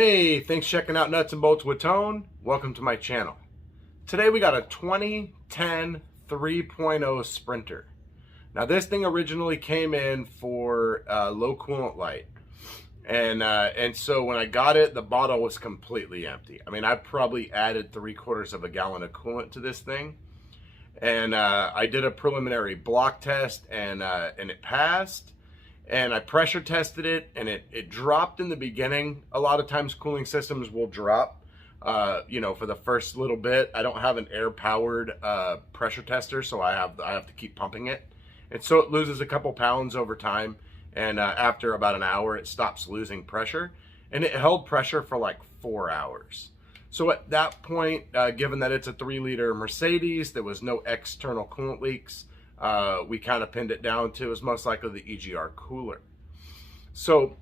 Hey, thanks for checking out Nuts and Bolts with Tone. Welcome to my channel. Today we got a 2010 3.0 Sprinter. Now this thing originally came in for low coolant light. And so when I got it, the bottle was completely empty. I mean, I probably added 3/4 of a gallon of coolant to this thing. And I did a preliminary block test and it passed. And I pressure tested it, and it dropped in the beginning. A lot of times cooling systems will drop, you know, for the first little bit. I don't have an air-powered pressure tester, so I have to keep pumping it. And so it loses a couple pounds over time, and after about an hour, it stops losing pressure. And it held pressure for like 4 hours. So at that point, given that it's a 3-liter Mercedes, there was no external coolant leaks. We kind of pinned it down to is most likely the EGR Cooler. So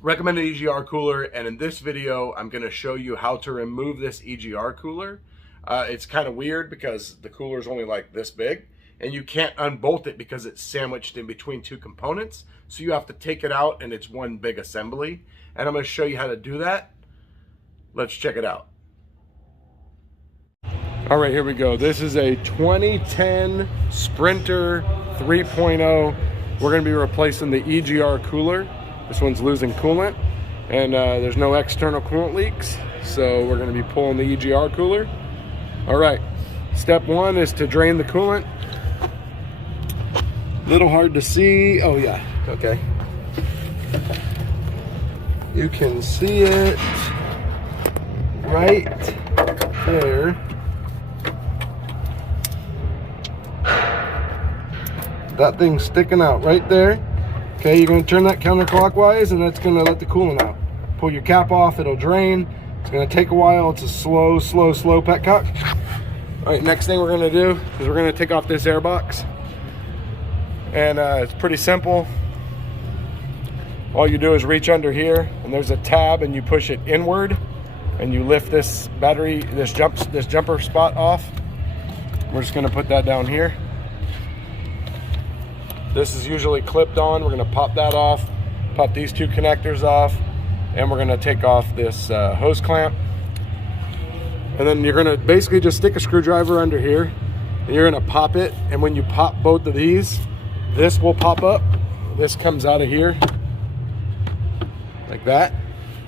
recommended EGR Cooler, and in this video I'm going to show you how to remove this EGR Cooler. It's kind of weird because the cooler is only like this big and you can't unbolt it because it's sandwiched in between two components, so you have to take it out and it's one big assembly, and I'm going to show you how to do that. Let's check it out. All right, here we go. This is a 2010 Sprinter 3.0. We're going to be replacing the EGR Cooler. This one's losing coolant, and there's no external coolant leaks, so we're going to be pulling the EGR Cooler. All right, step one is to drain the coolant. Little hard to see. Oh yeah, okay. You can see it right there. That thing's sticking out right there. Okay, you're going to turn that counterclockwise, and that's going to let the coolant out. Pull your cap off, it'll drain. It's going to take a while. It's a slow petcock. All right, next thing we're going to do is we're going to take off this airbox. And it's pretty simple. All you do is reach under here, and there's a tab, and you push it inward, and you lift this battery, this jumper spot off. We're just going to put that down here. This is usually clipped on. We're going to pop that off, pop these two connectors off, and we're going to take off this hose clamp. And then you're going to basically just stick a screwdriver under here, and you're going to pop it. And when you pop both of these, this will pop up. This comes out of here like that.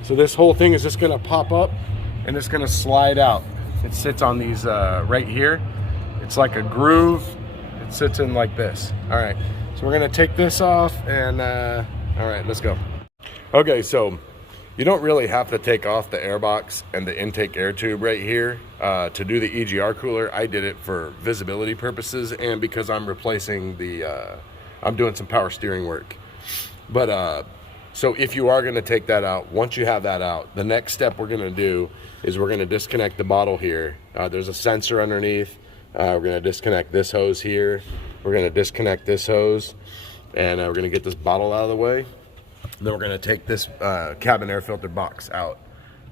So this whole thing is just going to pop up, and it's going to slide out. It sits on these right here. It's like a groove. It sits in like this. All right. So we're going to take this off, and all right, let's go. Okay, so you don't really have to take off the airbox and the intake air tube right here to do the EGR Cooler. I did it for visibility purposes and because I'm replacing the, I'm doing some power steering work. But so if you are going to take that out, once you have that out, the next step we're going to do is we're going to disconnect the bottle here. There's a sensor underneath. We're going to disconnect this hose here. We're going to disconnect this hose, and we're going to get this bottle out of the way. And then we're going to take this cabin air filter box out.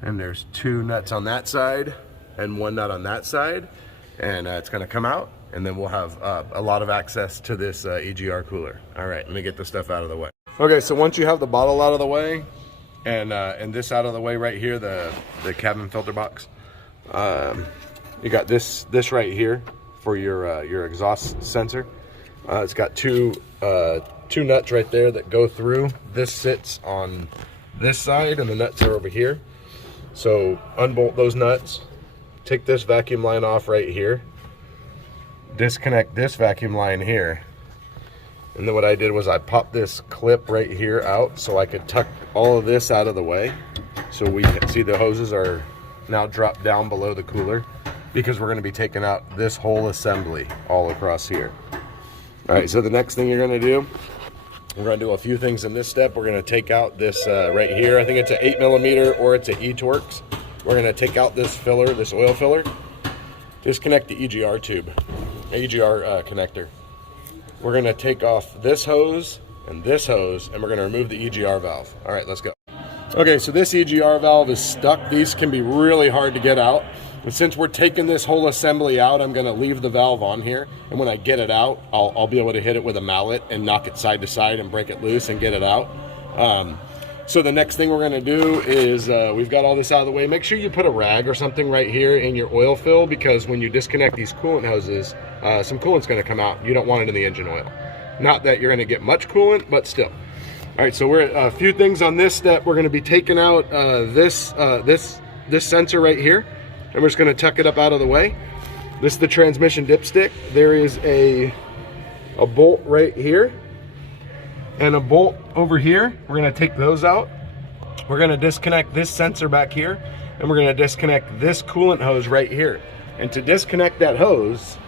And there's 2 nuts on that side and 1 nut on that side. And it's going to come out, and then we'll have a lot of access to this EGR Cooler. All right, let me get this stuff out of the way. Okay, so once you have the bottle out of the way, and this out of the way right here, the cabin filter box, you got this right here for your exhaust sensor. It's got two nuts right there that go through. This sits on this side, and the nuts are over here. So unbolt those nuts, take this vacuum line off right here, disconnect this vacuum line here, and then what I did was I popped this clip right here out so I could tuck all of this out of the way, so we can see the hoses are now dropped down below the cooler, because we're going to be taking out this whole assembly all across here. All right, so the next thing you're going to do, we're going to do a few things in this step. We're going to take out this right here. I think it's an 8mm or it's an TORX. We're going to take out this filler, this oil filler. Disconnect the EGR tube, EGR connector. We're going to take off this hose, and we're going to remove the EGR valve. All right, let's go. Okay, so this EGR valve is stuck. These can be really hard to get out. And since we're taking this whole assembly out, I'm going to leave the valve on here. And when I get it out, I'll be able to hit it with a mallet and knock it side to side and break it loose and get it out. So the next thing we're gonna do is, we've got all this out of the way. Make sure you put a rag or something right here in your oil fill, because when you disconnect these coolant hoses, some coolant's gonna come out. You don't want it in the engine oil. Not that you're gonna get much coolant, but still. All right, so we're at a few things on this step. We're gonna be taking out this sensor right here, and we're just gonna tuck it up out of the way. This is the transmission dipstick. There is a bolt right here and a bolt over here. We're gonna take those out. We're gonna disconnect this sensor back here, and we're gonna disconnect this coolant hose right here. And to disconnect that hose,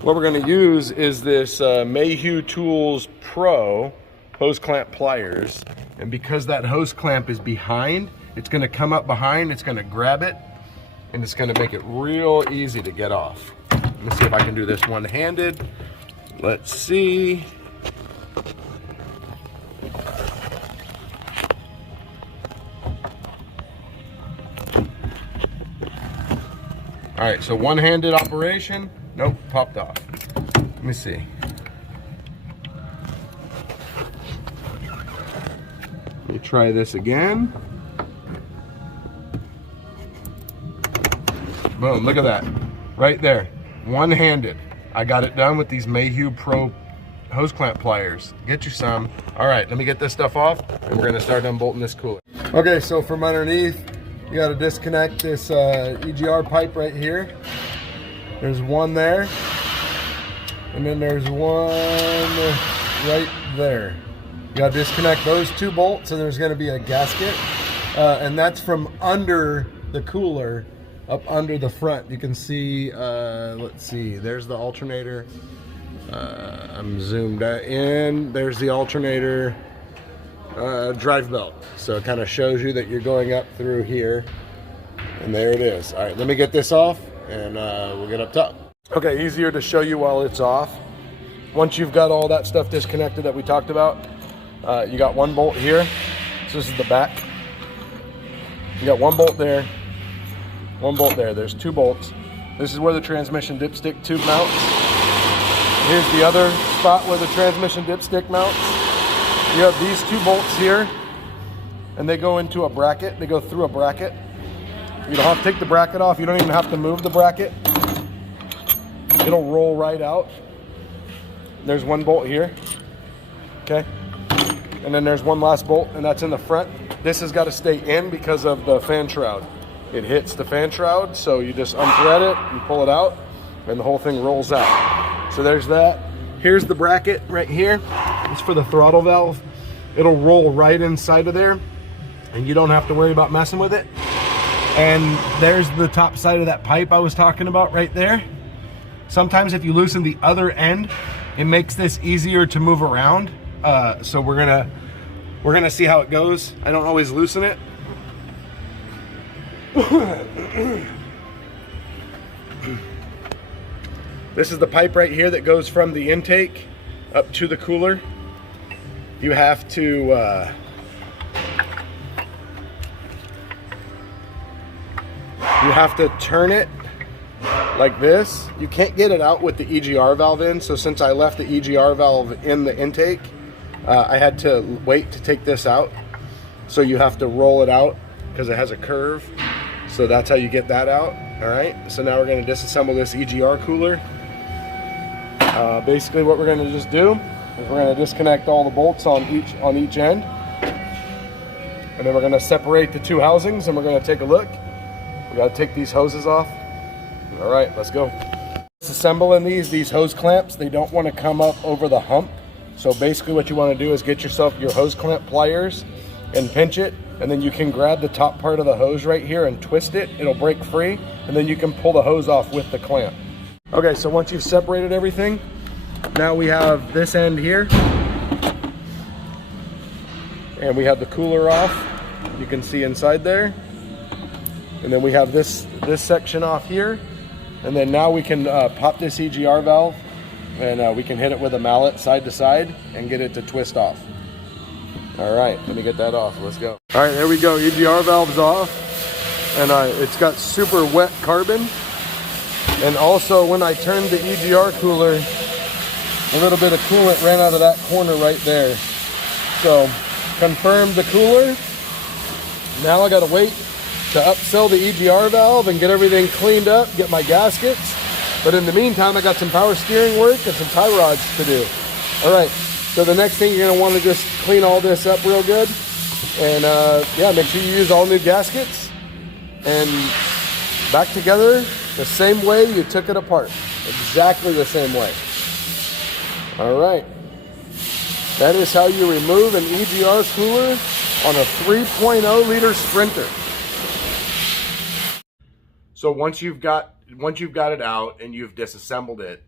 what we're gonna use is this MAYHEW Tools Pro hose clamp pliers. And because that hose clamp is behind, it's gonna come up behind, it's gonna grab it, and it's gonna make it real easy to get off. Let me see if I can do this one-handed. Let's see. All right, so one-handed operation. Nope, popped off. Let me see. Let me try this again. Boom, look at that. Right there, one-handed. I got it done with these MAYHEW Pro hose clamp pliers. Get you some. All right, let me get this stuff off, and we're gonna start unbolting this cooler. Okay, so from underneath, you gotta disconnect this EGR pipe right here. There's one there, and then there's one right there. You gotta disconnect those two bolts, and there's gonna be a gasket, and that's from under the cooler up under the front. You can see, let's see, there's the alternator. I'm zoomed in. There's the alternator drive belt. So it kind of shows you that you're going up through here, and there it is. All right, let me get this off, and we'll get up top. Okay, easier to show you while it's off. Once you've got all that stuff disconnected that we talked about, you got one bolt here. So this is the back. You got one bolt there, one bolt there. There's two bolts. This is where the transmission dipstick tube mounts. Here's the other spot where the transmission dipstick mounts. You have these two bolts here, and they go into a bracket. They go through a bracket. You don't have to take the bracket off. You don't even have to move the bracket. It'll roll right out. There's one bolt here, okay? And then there's one last bolt, and that's in the front. This has got to stay in because of the fan shroud. It hits the fan shroud, so you just unthread it and pull it out, and the whole thing rolls out. So there's that. Here's the bracket right here. It's for the throttle valve. It'll roll right inside of there, and you don't have to worry about messing with it. And there's the top side of that pipe I was talking about right there. Sometimes if you loosen the other end, it makes this easier to move around. So we're gonna see how it goes. I don't always loosen it. This is the pipe right here that goes from the intake up to the cooler. You have to turn it like this. You can't get it out with the EGR valve in, so since I left the EGR valve in the intake, I had to wait to take this out. So you have to roll it out because it has a curve. So that's how you get that out. All right, so now we're going to disassemble this EGR cooler. Basically what we're going to just do is we're going to disconnect all the bolts on each end, and then we're going to separate the two housings, and we're going to take a look. We got to take these hoses off. All right, let's go. Disassembling these hose clamps, they don't want to come up over the hump. So basically what you want to do is get yourself your hose clamp pliers and pinch it, and then you can grab the top part of the hose right here and twist it. It'll break free, and then you can pull the hose off with the clamp. Okay, so once you've separated everything, now we have this end here, and we have the cooler off. You can see inside there. And then we have this section off here, and then now we can pop this EGR valve, and we can hit it with a mallet side to side and get it to twist off. All right, let me get that off. Let's go. All right, there we go. EGR valve's off, and it's got super wet carbon. And also, when I turned the EGR cooler, a little bit of coolant ran out of that corner right there. So confirmed the cooler. Now I gotta wait to upsell the EGR valve and get everything cleaned up, get my gaskets. But in the meantime, I got some power steering work and some tie rods to do. All right, so the next thing you're gonna wanna just clean all this up real good. And yeah, make sure you use all new gaskets and back together the same way you took it apart. Exactly the same way. All right. That is how you remove an EGR cooler on a 3.0 liter Sprinter. So once you've got it out and you've disassembled it,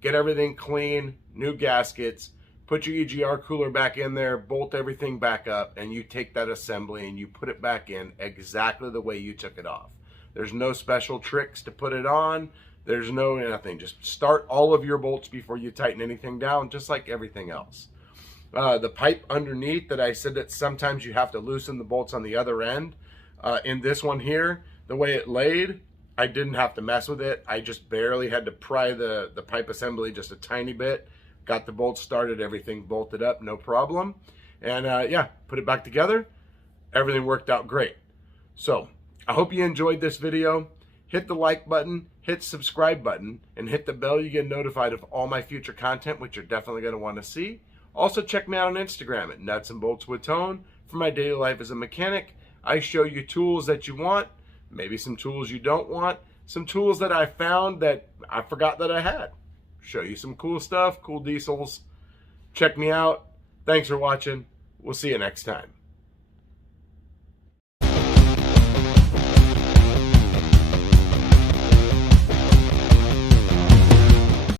get everything clean, new gaskets, put your EGR cooler back in there, bolt everything back up, and you take that assembly and you put it back in exactly the way you took it off. There's no special tricks to put it on. There's no nothing. Just start all of your bolts before you tighten anything down, just like everything else. The pipe underneath that I said that sometimes you have to loosen the bolts on the other end. In this one here, the way it laid, I didn't have to mess with it. I just barely had to pry the pipe assembly just a tiny bit. Got the bolts started, everything bolted up, no problem. And yeah, put it back together. Everything worked out great. So I hope you enjoyed this video. Hit the like button, hit subscribe button, and hit the bell. You get notified of all my future content, which you're definitely going to want to see. Also check me out on Instagram at Nuts and Bolts with Tone. For my daily life as a mechanic, I show you tools that you want, maybe some tools you don't want, some tools that I found that I forgot that I had. Show you some cool stuff, cool diesels. Check me out. Thanks for watching. We'll see you next time.